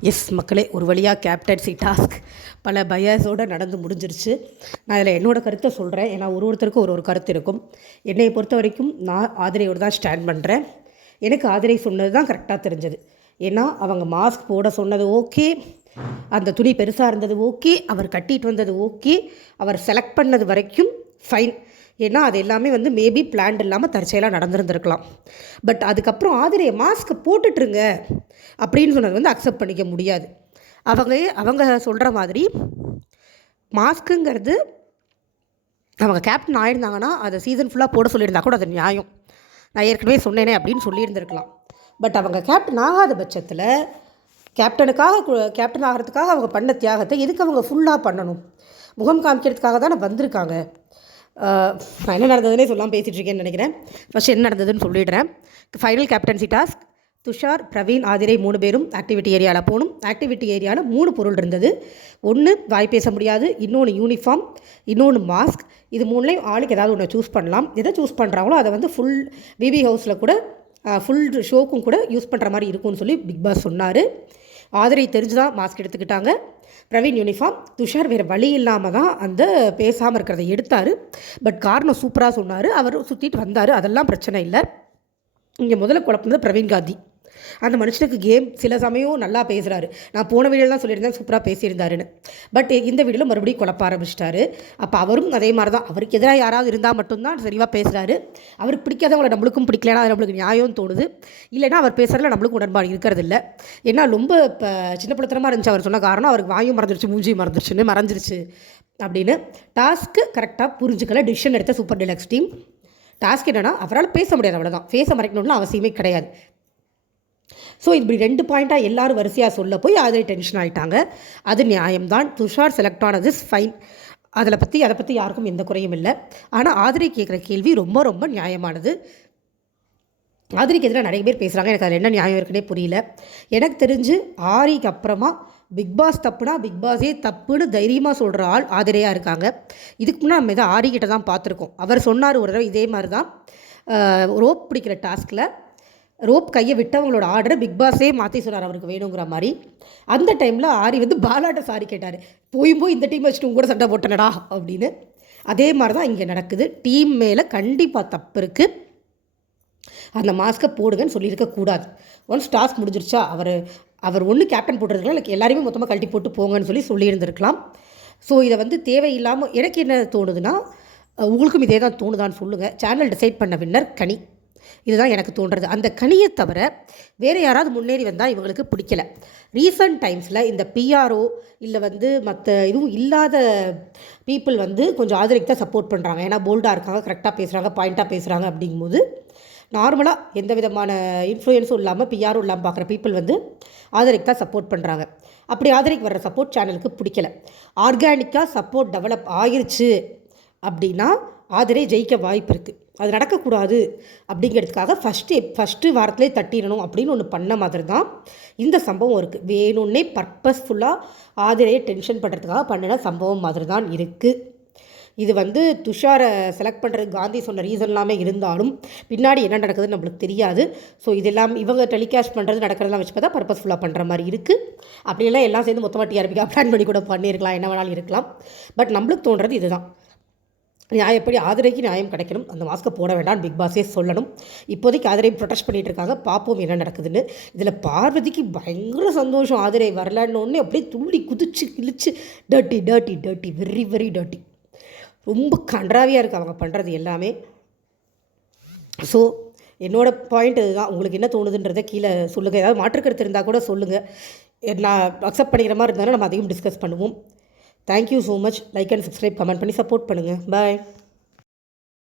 S மக்களே ஒரு வழியாக கேப்டன்சி டாஸ்க் பல பயஸோடு நடந்து முடிஞ்சிருச்சு. நான் இதில் என்னோடய கருத்தை சொல்கிறேன் ஏன்னா ஒரு ஒருத்தருக்கும் ஒரு ஒரு கருத்து இருக்கும். என்னை பொறுத்த வரைக்கும் நான் ஆதிரையோடு தான் ஸ்டாண்ட் பண்ணுறேன் எனக்கு ஆதிரை சொன்னது தான் கரெக்டாக தெரிஞ்சது. ஏன்னா அவங்க மாஸ்க் போட சொன்னது ஓகே அந்த துணி பெருசாக இருந்தது ஓகே அவர் கட்டிட்டு வந்தது ஓகே அவர் செலக்ட் பண்ணது வரைக்கும் ஃபைன் ஏன்னா அது எல்லாமே வந்து மேபி பிளான்ட் இல்லாமல் தற்செயலாக நடந்திருந்திருக்கலாம். பட் அதுக்கப்புறம் ஆதிரையை மாஸ்க்கை போட்டுட்ருங்க அப்படின்னு சொன்னது வந்து அக்செப்ட் பண்ணிக்க முடியாது. அவங்க அவங்க சொல்கிற மாதிரி மாஸ்க்குங்கிறது அவங்க கேப்டன் ஆயிருந்தாங்கன்னா அதை சீசன் ஃபுல்லாக போட சொல்லியிருந்தா கூட அது நியாயம். நான் ஏற்கனவே சொன்னேனே அப்படின்னு சொல்லியிருந்திருக்கலாம். பட் அவங்க கேப்டன் ஆகாத பட்சத்தில் கேப்டனுக்காக கேப்டன் ஆகிறதுக்காக அவங்க பண்ண தியாகத்தை எதுக்கு அவங்க ஃபுல்லாக பண்ணணும்? முகம் காமிக்கிறதுக்காக தானே வந்திருக்காங்க. நான் என்ன நடந்ததுன்னே சொல்லாமல் பேசிகிட்டு இருக்கேன்னு நினைக்கிறேன். ஃபஸ்ட் என்ன நடந்ததுன்னு சொல்லிடுறேன். Final captaincy task Tushar Praveen Aathirai மூணு பேரும் ஆக்டிவிட்டி ஏரியாவில் போகணும். ஆக்டிவிட்டி ஏரியாவில் மூணு பொருள் இருந்தது. ஒன்று வாய் பேச முடியாது. இன்னொன்று யூனிஃபார்ம் இன்னொன்று மாஸ்க் இது மூணுலேயும் ஆளுக்கு ஏதாவது ஒன்று சூஸ் பண்ணலாம். எதை சூஸ் பண்ணுறாங்களோ அதை வந்து ஃபுல் பிபி ஹவுஸில் கூட ஃபுல் ஷோக்கும் கூட யூஸ் பண்ணுற மாதிரி இருக்கும்னு சொல்லி பிக் பாஸ் சொன்னார். ஆதிரை தெரிஞ்சு தான் மாஸ்க் எடுத்துக்கிட்டாங்க. பிரவீன் யூனிஃபார்ம் துஷார் வேறு வழி இல்லாமல் தான் அந்த பேசாமல் இருக்கிறத எடுத்தார். பட் காரணம் சூப்பராக சொன்னார். அவர் சுற்றிட்டு வந்தார். அதெல்லாம் பிரச்சனை இல்லை. இங்கே முதல்ல குழப்பம்னது பிரவீன் காந்தி. அந்த மனுஷனுக்கு கேம் சில சமயம் நல்லா பேசுகிறாரு நான் போன வீடியோவில் தான் சொல்லியிருந்தேன் சூப்பராக பேசியிருந்தாருன்னு. பட் இந்த வீடியோவில் மறுபடியும் குழப்ப ஆரம்பிச்சிட்டாரு. அப்போ அவரும் அதே மாதிரி தான் அவருக்கு எதிராக யாராவது இருந்தால் மட்டும்தான் சரிவாக பேசுகிறாரு அவருக்கு பிடிக்காதவங்களை நம்மளுக்கும் பிடிக்கலனா அது நம்மளுக்கு நியாயம் தோணுது. இல்லைன்னா அவர் பேசுகிறதுல நம்மளுக்கும் உடன்பாடு இருக்கிறது இல்லை ஏன்னா ரொம்ப இப்போ சின்ன பிள்ளைத்தனமாக இருந்துச்சு அவர் சொன்ன காரணம் அவருக்கு வாயும் மறந்துருச்சு மூஞ்சியும் மறந்துருச்சுன்னு மறைஞ்சிருச்சு அப்படின்னு டாஸ்க்கு கரெக்டாக புரிஞ்சுக்கல டிசிஷன் எடுத்த சூப்பர் டிலக்ஸ் டீம் டாஸ்க் என்னென்னா அவரால் பேச முடியாது அவ்வளோதான் பேச மறைக்கணும்னு அவசியமே கிடையாது. ஸோ இப்படி ரெண்டு பாயிண்ட்டாக எல்லாரும் வரிசையாக சொல்ல போய் அதில் டென்ஷன் ஆகிட்டாங்க அது நியாயம்தான். துஷார் செலக்ட் ஆனது ஃபைன் அதில் பற்றி அதை பற்றி யாருக்கும் எந்த குறையும் இல்லை. ஆனால் ஆதிரை கேட்குற கேள்வி ரொம்ப ரொம்ப நியாயமானது. ஆதிரிக்கு எதிராக நிறைய பேர் பேசுகிறாங்க எனக்கு அதில் என்ன நியாயம் இருக்குன்னே புரியல. எனக்கு தெரிஞ்சு ஆரிக்கு அப்புறமா பிக் பாஸ் தப்புனா பிக் பாஸே தப்புன்னு தைரியமாக சொல்கிற ஆள் ஆதிரையாக இருக்காங்க. இதுக்கு முன்னாடி நம்ம இதை ஆரிக்கிட்ட தான் பார்த்துருக்கோம். அவர் சொன்னார் ஒரு தடவை இதே மாதிரி தான் ரோப் பிடிக்கிற டாஸ்கில் ரோப் கையை விட்டவங்களோட ஆர்டரை பிக் பாஸே மாற்றி சொன்னார் அவருக்கு வேணுங்கிற மாதிரி. அந்த டைமில் ஆரி வந்து பாலாட்ட சாரி கேட்டார். போயும் போய் இந்த டீம் வச்சுட்டு உங்க கூட சண்டை போட்டனடா அப்படின்னு. அதே மாதிரி தான் இங்கே நடக்குது. டீம் மேலே கண்டிப்பாக தப்பு இருக்குது அந்த மாஸ்க்கை போடுங்கன்னு சொல்லியிருக்க கூடாது. ஒன்ஸ் டாஸ்க் முடிஞ்சிருச்சா அவர் அவர் ஒன்று கேப்டன் போட்டிருக்கலாம் இல்லை எல்லாருமே மொத்தமாக கழட்டி போட்டு போங்கன்னு சொல்லி சொல்லியிருந்திருக்கலாம். ஸோ இதை வந்து தேவையில்லாமல் எனக்கு என்ன தோணுதுன்னா உங்களுக்கும் இதே தான் தோணுதான்னு சொல்லுங்கள் சேனல் டிசைட் பண்ண வின்னர் கனி. இதுதான் எனக்கு தோன்றது. அந்த கனியை தவிர வேறு யாராவது முன்னேறி வந்தால் இவங்களுக்கு பிடிக்கல. ரீசன்ட் டைம்ஸில் இந்த பிஆர்ஓ இல்லை வந்து மற்ற இதுவும் இல்லாத பீப்புள் வந்து கொஞ்சம் ஆதரிக்கு தான் சப்போர்ட் பண்ணுறாங்க ஏன்னா போல்டாக இருக்காங்க கரெக்டாக பேசுகிறாங்க பாயிண்ட்டாக பேசுகிறாங்க அப்படிங்கும்போது நார்மலாக எந்த விதமான இன்ஃப்ளூயன்ஸும் இல்லாமல் பிஆரும் இல்லாமல் பார்க்குற பீப்புள் வந்து ஆதரிக்கு தான் சப்போர்ட் பண்ணுறாங்க அப்படி ஆதரிக்கு வர்ற சப்போர்ட் சேனலுக்கு பிடிக்கல. ஆர்கானிக்காக சப்போர்ட் டெவலப் ஆகிருச்சு அப்படின்னா ஆதரே ஜெயிக்க வாய்ப்பு இருக்குது அது நடக்கக்கூடாது அப்படிங்கிறதுக்காக ஃபஸ்ட்டு ஃபஸ்ட்டு வாரத்திலே தட்டிடணும் அப்படின்னு ஒன்று பண்ண மாதிரி தான் இந்த சம்பவம் இருக்குது வேணும்னே பர்பஸ்ஃபுல்லாக ஆதிரையை டென்ஷன் பண்ணுறதுக்காக பண்ணின சம்பவம் மாதிரி தான் இருக்குது இது வந்து துஷாரை செலக்ட் பண்ணுறது காந்தி சொன்ன ரீசன் எல்லாமே இருந்தாலும் பின்னாடி என்ன நடக்குதுன்னு நம்மளுக்கு தெரியாது. ஸோ இதெல்லாம் இவங்க டெலிகாஸ்ட் பண்ணுறது நடக்கிறதெல்லாம் வச்சு பார்த்தா பர்பஸ்ஃபுல்லாக பண்ணுற மாதிரி இருக்குது அப்படியெல்லாம் எல்லாம் சேர்ந்து மொத்தமாக டிஆர்பிக்காக பிளான் பண்ணி கூட பண்ணியிருக்கலாம் என்ன வேணாலும் இருக்கலாம். பட் நம்மளுக்கு தோன்றது இதுதான். நியாயம் எப்படி ஆதிரைக்கு நியாயம் கிடைக்கணும்? அந்த மாஸ்க்கை போட வேண்டாம் பிக் பாஸே சொல்லணும். இப்போதைக்கு ஆதிரை ப்ரொடெக்ட் பண்ணிகிட்டு இருக்காங்க. பார்ப்போம் என்ன நடக்குதுன்னு. இதில் பார்வதிக்கு பயங்கர சந்தோஷம். ஆதிரை வரலான்னு ஒன்று அப்படியே துள்ளி குதிச்சு கிழிச்சு dirty dirty dirty very very dirty ரொம்ப கன்றாவியாக இருக்குது அவங்க பண்ணுறது எல்லாமே. ஸோ என்னோடய பாயிண்ட் இதுதான். உங்களுக்கு என்ன தோணுதுன்றதை கீழே சொல்லுங்கள் ஏதாவது மாற்றுக்கருத்து இருந்தால் கூட சொல்லுங்கள் நான் அக்செப்ட் பண்ணிக்கிற மாதிரி இருந்தாலும் நம்ம அதையும் டிஸ்கஸ் பண்ணுவோம். Thank you so much like and subscribe comment பண்ணி சப்போர்ட் பண்ணுங்கள் பாய்